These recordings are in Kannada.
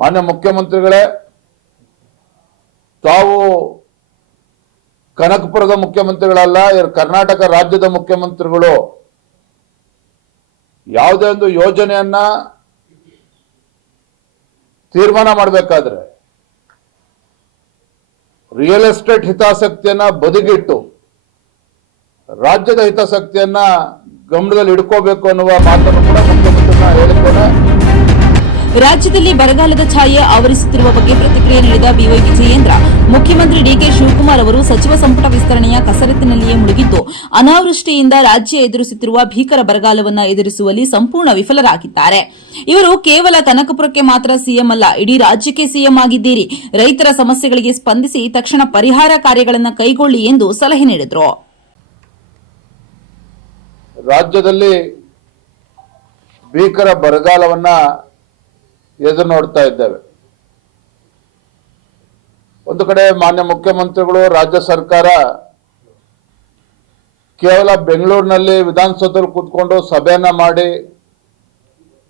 ಮಾನ್ಯ ಮುಖ್ಯಮಂತ್ರಿಗಳೇ, ತಾವು ಕನಕಪುರದ ಮುಖ್ಯಮಂತ್ರಿಗಳಲ್ಲ, ಕರ್ನಾಟಕ ರಾಜ್ಯದ ಮುಖ್ಯಮಂತ್ರಿಗಳು. ಯಾವುದೇ ಒಂದು ಯೋಜನೆಯನ್ನ ತೀರ್ಮಾನ ಮಾಡಬೇಕಾದ್ರೆ ರಿಯಲ್ ಎಸ್ಟೇಟ್ ಹಿತಾಸಕ್ತಿಯನ್ನ ಬದಿಗಿಟ್ಟು ರಾಜ್ಯದ ಹಿತಾಸಕ್ತಿಯನ್ನ ಗಮನದಲ್ಲಿ ಇಟ್ಕೋಬೇಕು ಅನ್ನುವ ಮಾತನ್ನು ಕೂಡ ಮುಖ್ಯಮಂತ್ರಿಗಳು ಹೇಳಿದ್ದಾರೆ. ರಾಜ್ಯದಲ್ಲಿ ಬರಗಾಲದ ಛಾಯೆ ಆವರಿಸುತ್ತಿರುವ ಬಗ್ಗೆ ಪ್ರತಿಕ್ರಿಯೆ ನೀಡಿದ ಬಿವೈ ವಿಜಯೇಂದ್ರ, ಮುಖ್ಯಮಂತ್ರಿ ಡಿಕೆ ಶಿವಕುಮಾರ್ ಅವರು ಸಚಿವ ಸಂಪುಟ ವಿಸ್ತರಣೆಯ ಕಸರತ್ತಿನಲ್ಲಿಯೇ ಮುಳುಗಿದ್ದು ಅನಾವೃಷ್ಟಿಯಿಂದ ರಾಜ್ಯ ಎದುರಿಸುತ್ತಿರುವ ಭೀಕರ ಬರಗಾಲವನ್ನು ಎದುರಿಸುವಲ್ಲಿ ಸಂಪೂರ್ಣ ವಿಫಲರಾಗಿದ್ದಾರೆ. ಇವರು ಕೇವಲ ಕನಕಪುರಕ್ಕೆ ಮಾತ್ರ ಸಿಎಂ ಅಲ್ಲ, ಇಡೀ ರಾಜ್ಯಕ್ಕೆ ಸಿಎಂ ಆಗಿದ್ದೀರಿ. ರೈತರ ಸಮಸ್ಯೆಗಳಿಗೆ ಸ್ಪಂದಿಸಿ ತಕ್ಷಣ ಪರಿಹಾರ ಕಾರ್ಯಗಳನ್ನು ಕೈಗೊಳ್ಳಿ ಎಂದು ಸಲಹೆ ನೀಡಿದರು. ರಾಜ್ಯದಲ್ಲಿ ಭೀಕರ ಬರಗಾಲವನ್ನ ಎದುರು ನೋಡ್ತಾ ಇದ್ದೇವೆ. ಒಂದು ಕಡೆ ಮಾನ್ಯ ಮುಖ್ಯಮಂತ್ರಿಗಳು, ರಾಜ್ಯ ಸರ್ಕಾರ ಕೇವಲ ಬೆಂಗಳೂರಿನಲ್ಲಿ ವಿಧಾನಸೌಧದಲ್ಲಿ ಕೂತ್ಕೊಂಡು ಸಭೆಯನ್ನ ಮಾಡಿ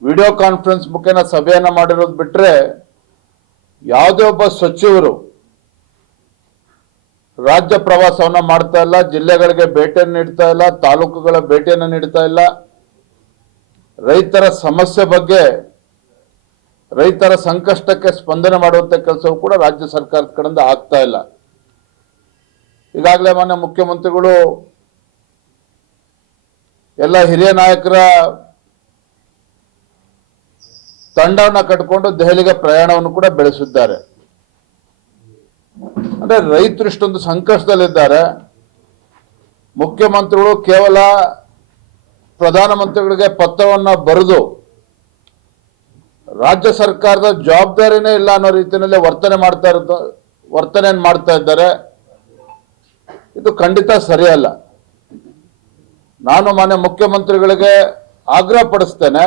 ವಿಡಿಯೋ ಕಾನ್ಫರೆನ್ಸ್ ಮುಖೇನ ಸಭೆಯನ್ನ ಮಾಡಿರೋದು ಬಿಟ್ರೆ ಯಾವುದೇ ಒಬ್ಬ ಸಚಿವರು ರಾಜ್ಯ ಪ್ರವಾಸವನ್ನ ಮಾಡ್ತಾ ಇಲ್ಲ, ಜಿಲ್ಲೆಗಳಿಗೆ ಭೇಟಿಯನ್ನು ನೀಡ್ತಾ ಇಲ್ಲ, ತಾಲೂಕುಗಳ ಭೇಟಿಯನ್ನು ನೀಡ್ತಾ ಇಲ್ಲ. ರೈತರ ಸಮಸ್ಯೆ ಬಗ್ಗೆ, ರೈತರ ಸಂಕಷ್ಟಕ್ಕೆ ಸ್ಪಂದನೆ ಮಾಡುವಂತ ಕೆಲಸವೂ ಕೂಡ ರಾಜ್ಯ ಸರ್ಕಾರದ ಕಡೆಯಿಂದ ಆಗ್ತಾ ಇಲ್ಲ. ಈಗಾಗಲೇ ಮಾನ್ಯ ಮುಖ್ಯಮಂತ್ರಿಗಳು ಎಲ್ಲ ಹಿರಿಯ ನಾಯಕರ ತಂಡವನ್ನು ಕಟ್ಟಿಕೊಂಡು ದೆಹಲಿಗೆ ಪ್ರಯಾಣವನ್ನು ಕೂಡ ಬೆಳೆಸಿದ್ದಾರೆ. ಅಂದ್ರೆ ರೈತರು ಇಷ್ಟೊಂದು ಸಂಕಷ್ಟದಲ್ಲಿದ್ದಾರೆ. ಮುಖ್ಯಮಂತ್ರಿಗಳು ಕೇವಲ ಪ್ರಧಾನಮಂತ್ರಿಗಳಿಗೆ ಪತ್ರವನ್ನ ಬರೆದು ರಾಜ್ಯ ಸರ್ಕಾರದ ಜವಾಬ್ದಾರಿನೇ ಇಲ್ಲ ಅನ್ನೋ ರೀತಿಯಲ್ಲಿ ವರ್ತನೆ ಮಾಡ್ತಾ ಇದ್ದಾರೆ. ಇದು ಖಂಡಿತ ಸರಿಯಲ್ಲ. ನಾನು ಮಾನ್ಯ ಮುಖ್ಯಮಂತ್ರಿಗಳಿಗೆ ಆಗ್ರಹ ಪಡಿಸ್ತೇನೆ,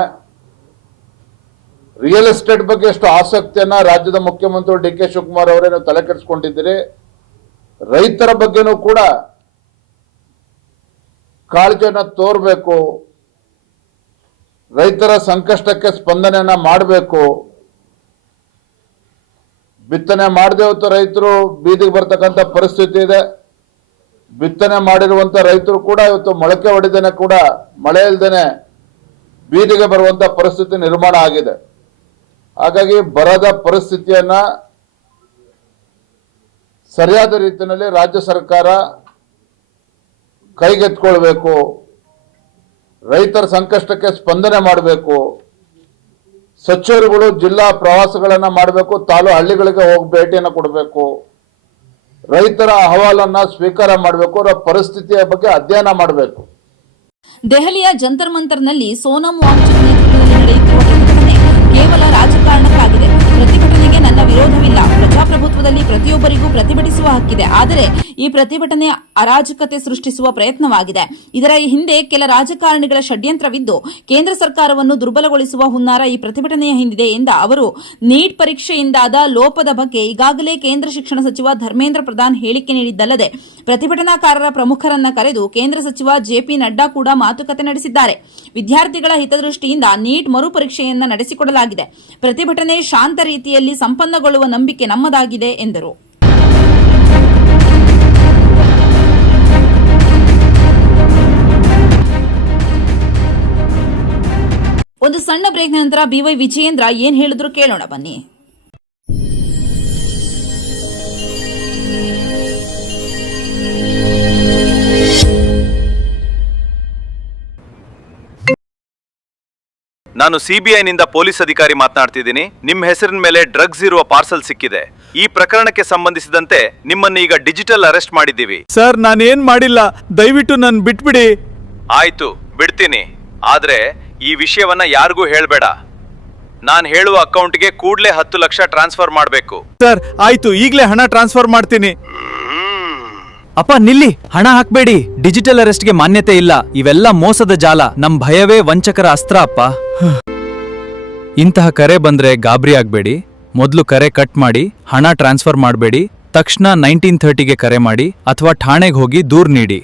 ರಿಯಲ್ ಎಸ್ಟೇಟ್ ಬಗ್ಗೆ ಎಷ್ಟು ಆಸಕ್ತಿಯನ್ನ ರಾಜ್ಯದ ಮುಖ್ಯಮಂತ್ರಿ ಡಿ ಕೆ ಶಿವಕುಮಾರ್ ಅವರೇ ನೀವು ತಲೆ ಕೆಡಿಸ್ಕೊಂಡಿದ್ದೀರಿ. ರೈತರ ಬಗ್ಗೆನೂ ಕೂಡ ಕಾಳಜಿಯನ್ನ ತೋರಬೇಕು, ರೈತರ ಸಂಕಷ್ಟಕ್ಕೆ ಸ್ಪಂದನೆಯನ್ನ ಮಾಡಬೇಕು. ಬಿತ್ತನೆ ಮಾಡದೆ ಹೊತ್ತು ರೈತರು ಬೀದಿಗೆ ಬರ್ತಕ್ಕಂಥ ಪರಿಸ್ಥಿತಿ ಇದೆ. ಬಿತ್ತನೆ ಮಾಡಿರುವಂತ ರೈತರು ಕೂಡ ಇವತ್ತು ಮೊಳಕೆ ಹೊಡೆದೇನೆ ಕೂಡ ಮಳೆ ಇಲ್ದೇನೆ ಬೀದಿಗೆ ಬರುವಂತ ಪರಿಸ್ಥಿತಿ ನಿರ್ಮಾಣ ಆಗಿದೆ. ಹಾಗಾಗಿ ಬರದ ಪರಿಸ್ಥಿತಿಯನ್ನ ಸರಿಯಾದ ರೀತಿಯಲ್ಲಿ ರಾಜ್ಯ ಸರ್ಕಾರ ಕೈಗೆತ್ಕೊಳ್ಬೇಕು, ರೈತರ ಸಂಕಷ್ಟಕ್ಕೆ ಸ್ಪಂದನೆ ಮಾಡಬೇಕು. ಸಚಿವರುಗಳು ಜಿಲ್ಲಾ ಪ್ರವಾಸಗಳನ್ನ ಮಾಡಬೇಕು, ಹಳ್ಳಿಗಳಿಗೆ ಹೋಗಿ ಭೇಟಿಯನ್ನು ಕೊಡಬೇಕು, ರೈತರ ಅಹವಾಲನ್ನ ಸ್ವೀಕಾರ ಮಾಡಬೇಕು, ಅವರ ಪರಿಸ್ಥಿತಿಯ ಬಗ್ಗೆ ಅಧ್ಯಯನ ಮಾಡಬೇಕು. ದೆಹಲಿಯ ಜಂತರ್ ಮಂತರ್ನಲ್ಲಿ ಸೋನಂ ವಾಂಗ್ಚುಕ್ ನೇತೃತ್ವದಲ್ಲಿ ನಡೆಯುತ್ತಿರುವ ಪ್ರತಿಭಟನೆ ಕೇವಲ ರಾಜಕಾರಣಕ್ಕಾಗಿದೆ. ಪ್ರತಿಭಟನೆಗೆ ನನ್ನ ವಿರೋಧವಿಲ್ಲ. ಪ್ರಜಾಪ್ರಭುತ್ವದಲ್ಲಿ ಪ್ರತಿಯೊಬ್ಬರಿಗೂ ಪ್ರತಿಭಟಿಸುವ ಹಕ್ಕಿದೆ. ಆದರೆ ಈ ಪ್ರತಿಭಟನೆ ಅರಾಜಕತೆ ಸೃಷ್ಟಿಸುವ ಪ್ರಯತ್ನವಾಗಿದೆ. ಇದರ ಹಿಂದೆ ಕೆಲ ರಾಜಕಾರಣಿಗಳ ಷಡ್ಯಂತ್ರವಿದ್ದು ಕೇಂದ್ರ ಸರ್ಕಾರವನ್ನು ದುರ್ಬಲಗೊಳಿಸುವ ಹುನ್ನಾರ ಈ ಪ್ರತಿಭಟನೆಯ ಹಿಂದಿದೆ ಎಂದ ಅವರು, ನೀಟ್ ಪರೀಕ್ಷೆಯಿಂದಾದ ಲೋಪದ ಬಗ್ಗೆ ಈಗಾಗಲೇ ಕೇಂದ್ರ ಶಿಕ್ಷಣ ಸಚಿವ ಧರ್ಮೇಂದ್ರ ಪ್ರಧಾನ್ ಹೇಳಿಕೆ ನೀಡಿದ್ದಲ್ಲದೆ ಪ್ರತಿಭಟನಾಕಾರರ ಪ್ರಮುಖರನ್ನ ಕರೆದು ಕೇಂದ್ರ ಸಚಿವ ಜೆಪಿ ನಡ್ಡಾ ಕೂಡ ಮಾತುಕತೆ ನಡೆಸಿದ್ದಾರೆ. ವಿದ್ಯಾರ್ಥಿಗಳ ಹಿತದೃಷ್ಟಿಯಿಂದ ನೀಟ್ ಮರುಪರೀಕ್ಷೆಯನ್ನ ನಡೆಸಿಕೊಡಲಾಗಿದೆ. ಪ್ರತಿಭಟನೆ ಶಾಂತ ರೀತಿಯಲ್ಲಿ ಸಂಪನ್ನಗೊಳ್ಳುವ ನಂಬಿಕೆ ನಮ್ಮದಾಗಿದೆ ಎಂದರು. ಒಂದು ಸಣ್ಣ ಬ್ರೇಕ್ ನಂತರ ಬಿವೈ ವಿಜಯೇಂದ್ರ ಏನ್ ಹೇಳಿದ್ರು ಕೇಳೋಣ ಬನ್ನಿ. ನಾನು ಸಿಬಿಐನಿಂದ ಪೊಲೀಸ್ ಅಧಿಕಾರಿ ಮಾತನಾಡ್ತಿದ್ದೀನಿ. ನಿಮ್ಮ ಹೆಸರಿನ ಮೇಲೆ ಡ್ರಗ್ಸ್ ಇರುವ ಪಾರ್ಸಲ್ ಸಿಕ್ಕಿದೆ. ಈ ಪ್ರಕರಣಕ್ಕೆ ಸಂಬಂಧಿಸಿದಂತೆ ನಿಮ್ಮನ್ನು ಈಗ ಡಿಜಿಟಲ್ ಅರೆಸ್ಟ್ ಮಾಡಿದ್ದೀವಿ. ಸರ್, ನಾನೇನ್ ಮಾಡಿಲ್ಲ, ದಯವಿಟ್ಟು ನನ್ನ ಬಿಟ್ಬಿಡಿ. ಆಯ್ತು, ಬಿಡ್ತೀನಿ. ಆದ್ರೆ ಈ ವಿಷಯವನ್ನ ಯಾರಿಗೂ ಹೇಳ್ಬೇಡ. ನಾನು ಹೇಳುವ ಅಕೌಂಟ್ಗೆ ಕೂಡಲೇ 10 ಲಕ್ಷ ಟ್ರಾನ್ಸ್ಫರ್ ಮಾಡಬೇಕು. ಸರ್ ಆಯ್ತು, ಈಗಲೇ ಹಣ ಟ್ರಾನ್ಸ್ಫರ್ ಮಾಡ್ತೀನಿ. ಅಪ್ಪ ನಿಲ್ಲಿ, ಹಣ ಹಾಕ್ಬೇಡಿ. ಡಿಜಿಟಲ್ ಅರೆಸ್ಟ್ಗೆ ಮಾನ್ಯತೆ ಇಲ್ಲ. ಇವೆಲ್ಲ ಮೋಸದ ಜಾಲ. ನಮ್ ಭಯವೇ ವಂಚಕರ ಅಸ್ತ್ರ ಅಪ್ಪ. ಇಂತಹ ಕರೆ ಬಂದ್ರೆ ಗಾಬರಿ ಆಗ್ಬೇಡಿ. ಮೊದಲು ಕರೆ ಕಟ್ ಮಾಡಿ ಹಣ ಟ್ರಾನ್ಸ್ಫರ್ ಮಾಡಬೇಡಿ. ತಕ್ಷಣ 1930ಗೆ ಕರೆ ಮಾಡಿ ಅಥವಾ ಠಾಣೆಗೆ ಹೋಗಿ ದೂರು ನೀಡಿ.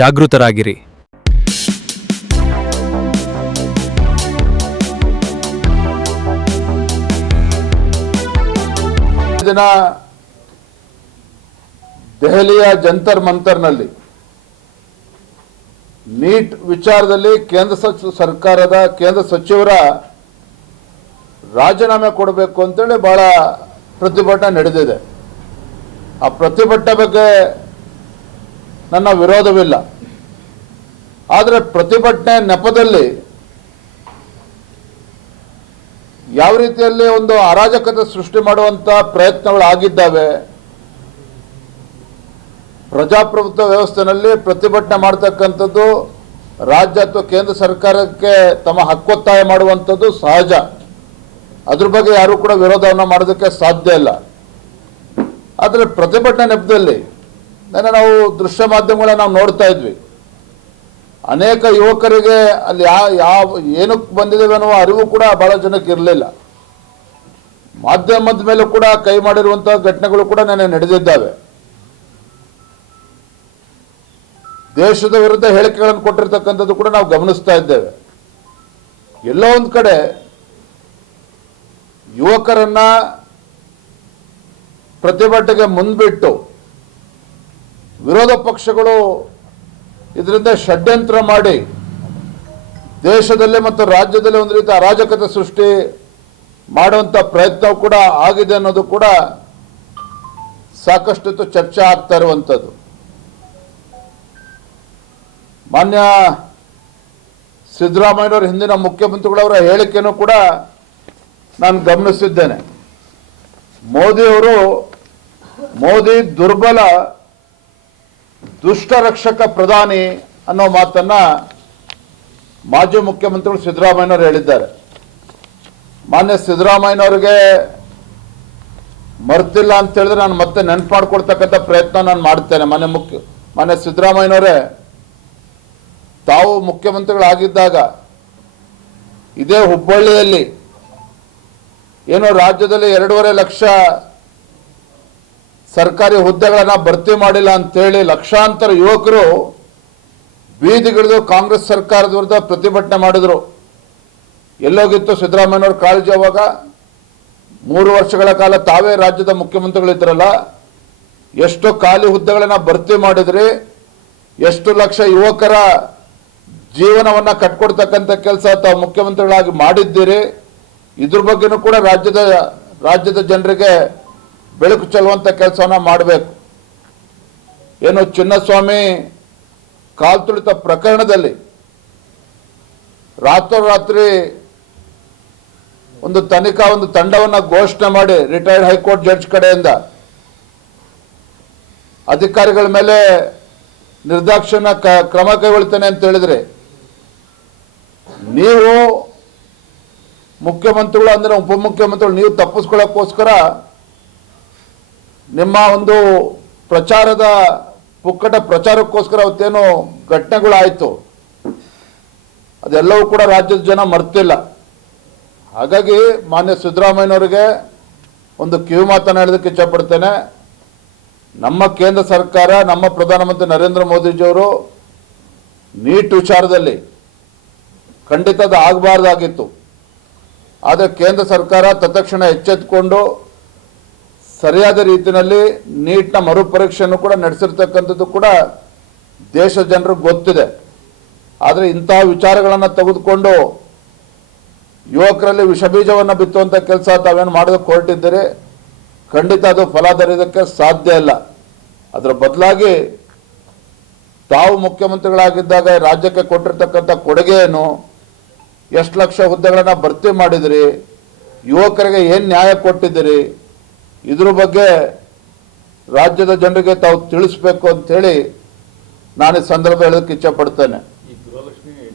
ಜಾಗೃತರಾಗಿರಿ. ದಿನ ದೆಹಲಿಯ ಜಂತರ್ ಮಂತರ್ನಲ್ಲಿ ನೀಟ್ ವಿಚಾರದಲ್ಲಿ ಕೇಂದ್ರ ಸಚಿವರ ರಾಜೀನಾಮೆ ಕೊಡಬೇಕು ಅಂತೇಳಿ ಬಹಳ ಪ್ರತಿಭಟನೆ ನಡೆದಿದೆ. ಆ ಪ್ರತಿಭಟನೆ ಬಗ್ಗೆ ನನ್ನ ವಿರೋಧವಿಲ್ಲ. ಆದರೆ ಪ್ರತಿಭಟನೆ ನೆಪದಲ್ಲಿ ಯಾವ ರೀತಿಯಲ್ಲಿ ಒಂದು ಅರಾಜಕತೆ ಸೃಷ್ಟಿ ಮಾಡುವಂತ ಪ್ರಯತ್ನಗಳು ಆಗಿದ್ದಾವೆ. ಪ್ರಜಾಪ್ರಭುತ್ವ ವ್ಯವಸ್ಥೆಯಲ್ಲಿ ಪ್ರತಿಭಟನೆ ಮಾಡ್ತಕ್ಕಂಥದ್ದು ರಾಜ್ಯ ಅಥವಾ ಕೇಂದ್ರ ಸರ್ಕಾರಕ್ಕೆ ತಮ್ಮ ಹಕ್ಕೊತ್ತಾಯ ಮಾಡುವಂಥದ್ದು ಸಹಜ. ಅದ್ರ ಬಗ್ಗೆ ಯಾರು ಕೂಡ ವಿರೋಧವನ್ನು ಮಾಡೋದಕ್ಕೆ ಸಾಧ್ಯ ಇಲ್ಲ. ಆದರೆ ಪ್ರತಿಭಟನೆ ನೆಪದಲ್ಲಿ ನಾವು ದೃಶ್ಯ ಮಾಧ್ಯಮಗಳನ್ನ ನಾವು ನೋಡ್ತಾ ಇದ್ವಿ. ಅನೇಕ ಯುವಕರಿಗೆ ಅಲ್ಲಿ ಏನಕ್ಕೆ ಬಂದಿದ್ದೇವೆ ಅನ್ನುವ ಅರಿವು ಕೂಡ ಬಹಳ ಜನಕ್ಕೆ ಇರಲಿಲ್ಲ. ಮಾಧ್ಯಮದ ಮೇಲೂ ಕೂಡ ಕೈ ಮಾಡಿರುವಂತಹ ಘಟನೆಗಳು ಕೂಡ ನಡೆದಿದ್ದಾವೆ. ದೇಶದ ವಿರುದ್ಧ ಹೇಳಿಕೆಗಳನ್ನು ಕೊಟ್ಟಿರ್ತಕ್ಕಂಥದ್ದು ಕೂಡ ನಾವು ಗಮನಿಸ್ತಾ ಇದ್ದೇವೆ. ಎಲ್ಲೋ ಒಂದು ಕಡೆ ಯುವಕರನ್ನ ಪ್ರತಿಭಟನೆಗೆ ಮುಂದ್ಬಿಟ್ಟು ವಿರೋಧ ಪಕ್ಷಗಳು ಇದರಿಂದ ಷಡ್ಯಂತ್ರ ಮಾಡಿ ದೇಶದಲ್ಲಿ ಮತ್ತು ರಾಜ್ಯದಲ್ಲಿ ಒಂದು ರೀತಿ ಅರಾಜಕತೆ ಸೃಷ್ಟಿ ಮಾಡುವಂತ ಪ್ರಯತ್ನ ಕೂಡ ಆಗಿದೆ ಅನ್ನೋದು ಕೂಡ ಸಾಕಷ್ಟು ಚರ್ಚೆ ಆಗ್ತಾ ಇರುವಂಥದ್ದು. ಮಾನ್ಯ ಸಿದ್ದರಾಮಯ್ಯನವರ ಹಿಂದಿನ ಮುಖ್ಯಮಂತ್ರಿಗಳವರ ಹೇಳಿಕೆಯನ್ನು ಕೂಡ ನಾನು ಗಮನಿಸಿದ್ದೇನೆ. ಮೋದಿ ದುರ್ಬಲ ದುಷ್ಟ ರಕ್ಷಕ ಪ್ರಧಾನಿ ಅನ್ನೋ ಮಾತನ್ನ ಮಾಜಿ ಮುಖ್ಯಮಂತ್ರಿಗಳು ಸಿದ್ದರಾಮಯ್ಯನವರು ಹೇಳಿದ್ದಾರೆ. ಮಾನ್ಯ ಸಿದ್ದರಾಮಯ್ಯನವರಿಗೆ ಮರ್ತಿಲ್ಲ ಅಂತ ಹೇಳಿದ್ರೆ ನಾನು ಮತ್ತೆ ನೆನಪು ಮಾಡಿಕೊಡ್ತಕ್ಕಂಥ ಪ್ರಯತ್ನ ನಾನು ಮಾಡ್ತೇನೆ. ಮಾನ್ಯ ಸಿದ್ದರಾಮಯ್ಯನವರೇ ತಾವು ಮುಖ್ಯಮಂತ್ರಿಗಳಾಗಿದ್ದಾಗ ಇದೇ ಹುಬ್ಬಳ್ಳಿಯಲ್ಲಿ ಏನೋ ರಾಜ್ಯದಲ್ಲಿ 2.5 ಲಕ್ಷ ಸರ್ಕಾರಿ ಹುದ್ದೆಗಳನ್ನ ಭರ್ತಿ ಮಾಡಿಲ್ಲ ಅಂತೇಳಿ ಲಕ್ಷಾಂತರ ಯುವಕರು ಬೀದಿಗಿಳಿದು ಕಾಂಗ್ರೆಸ್ ಸರ್ಕಾರದ ವಿರುದ್ಧ ಪ್ರತಿಭಟನೆ ಮಾಡಿದ್ರು. ಎಲ್ಲೋಗಿತ್ತು ಸಿದ್ದರಾಮಯ್ಯನವ್ರ ಕಾಳಜಿ? ಅವಾಗ 3 ವರ್ಷಗಳ ಕಾಲ ತಾವೇ ರಾಜ್ಯದ ಮುಖ್ಯಮಂತ್ರಿಗಳಿದ್ರಲ್ಲ, ಎಷ್ಟು ಖಾಲಿ ಹುದ್ದೆಗಳನ್ನ ಭರ್ತಿ ಮಾಡಿದ್ರಿ, ಎಷ್ಟು ಲಕ್ಷ ಯುವಕರ ಜೀವನವನ್ನ ಕಟ್ಕೊಡ್ತಕ್ಕಂಥ ಕೆಲಸ ತಾವು ಮುಖ್ಯಮಂತ್ರಿಗಳಾಗಿ ಮಾಡಿದ್ದೀರಿ. ಇದ್ರ ಬಗ್ಗೆನೂ ಕೂಡ ರಾಜ್ಯದ ಜನರಿಗೆ ಬೆಳಕು ಚೆಲ್ಲುವಂತ ಕೆಲಸವನ್ನ ಮಾಡಬೇಕು. ಏನು ಚಿನ್ನಸ್ವಾಮಿ ಕಾಲ್ತುಳಿತ ಪ್ರಕರಣದಲ್ಲಿ ರಾತ್ರೋರಾತ್ರಿ ಒಂದು ತಂಡವನ್ನ ಘೋಷಣೆ ಮಾಡಿ ರಿಟೈರ್ಡ್ ಹೈಕೋರ್ಟ್ ಜಡ್ಜ್ ಕಡೆಯಿಂದ ಅಧಿಕಾರಿಗಳ ಮೇಲೆ ನಿರ್ದಾಕ್ಷಿಣ್ಯ ಕ್ರಮ ಕೈಗೊಳ್ತೇನೆ ಅಂತ ಹೇಳಿದ್ರೆ, ನೀವು ಮುಖ್ಯಮಂತ್ರಿಗಳು ಅಂದ್ರೆ ಉಪಮುಖ್ಯಮಂತ್ರಿಗಳು ನೀವು ತಪ್ಪಿಸ್ಕೊಳ್ಳೋಕ್ಕೋಸ್ಕರ ನಿಮ್ಮ ಒಂದು ಪುಕ್ಕಟ ಪ್ರಚಾರಕ್ಕೋಸ್ಕರ ಅವತ್ತೇನು ಘಟನೆಗಳಾಯಿತು ಅದೆಲ್ಲವೂ ಕೂಡ ರಾಜ್ಯದ ಜನ ಮರ್ತಿಲ್ಲ. ಹಾಗಾಗಿ ಮಾನ್ಯ ಸಿದ್ದರಾಮಯ್ಯನವರಿಗೆ ಒಂದು ಕಿವಿ ಮಾತನ್ನು ಹೇಳೋದಕ್ಕೆ ಇಚ್ಛಪಡ್ತೇನೆ. ನಮ್ಮ ಕೇಂದ್ರ ಸರ್ಕಾರ, ನಮ್ಮ ಪ್ರಧಾನಮಂತ್ರಿ ನರೇಂದ್ರ ಮೋದಿಜಿಯವರು ನೀಟ್ ವಿಚಾರದಲ್ಲಿ ಖಂಡಿತ ಅದು ಆಗಬಾರ್ದಾಗಿತ್ತು. ಆದರೆ ಕೇಂದ್ರ ಸರ್ಕಾರ ತತ್ಕ್ಷಣ ಎಚ್ಚೆತ್ತುಕೊಂಡು ಸರಿಯಾದ ರೀತಿಯಲ್ಲಿ ನೀಟ್ನ ಮರುಪರೀಕ್ಷೆಯನ್ನು ಕೂಡ ನಡೆಸಿರ್ತಕ್ಕಂಥದ್ದು ಕೂಡ ದೇಶ ಜನರಿಗೆ ಗೊತ್ತಿದೆ. ಆದರೆ ಇಂತಹ ವಿಚಾರಗಳನ್ನು ತೆಗೆದುಕೊಂಡು ಯುವಕರಲ್ಲಿ ವಿಷಬೀಜವನ್ನು ಬಿತ್ತುವಂಥ ಕೆಲಸ ತಾವೇನು ಮಾಡೋದಕ್ಕೆ ಹೊರಟಿದ್ದೀರಿ, ಖಂಡಿತ ಅದು ಫಲ ದೊರೆಯೋದಕ್ಕೆ ಸಾಧ್ಯ ಇಲ್ಲ. ಅದರ ಬದಲಾಗಿ ತಾವು ಮುಖ್ಯಮಂತ್ರಿಗಳಾಗಿದ್ದಾಗ ರಾಜ್ಯಕ್ಕೆ ಕೊಟ್ಟಿರ್ತಕ್ಕಂಥ ಕೊಡುಗೆಯನ್ನು, ಎಷ್ಟು ಲಕ್ಷ ಹುದ್ದೆಗಳನ್ನು ಭರ್ತಿ ಮಾಡಿದಿರಿ, ಯುವಕರಿಗೆ ಏನು ನ್ಯಾಯ ಕೊಟ್ಟಿದ್ದೀರಿ, ಇದ್ರ ಬಗ್ಗೆ ರಾಜ್ಯದ ಜನರಿಗೆ ತಾವು ತಿಳಿಸ್ಬೇಕು ಅಂತೇಳಿ ನಾನು ಈ ಸಂದರ್ಭ ಹೇಳೋದಕ್ಕೆ ಇಚ್ಛೆ ಪಡ್ತೇನೆ.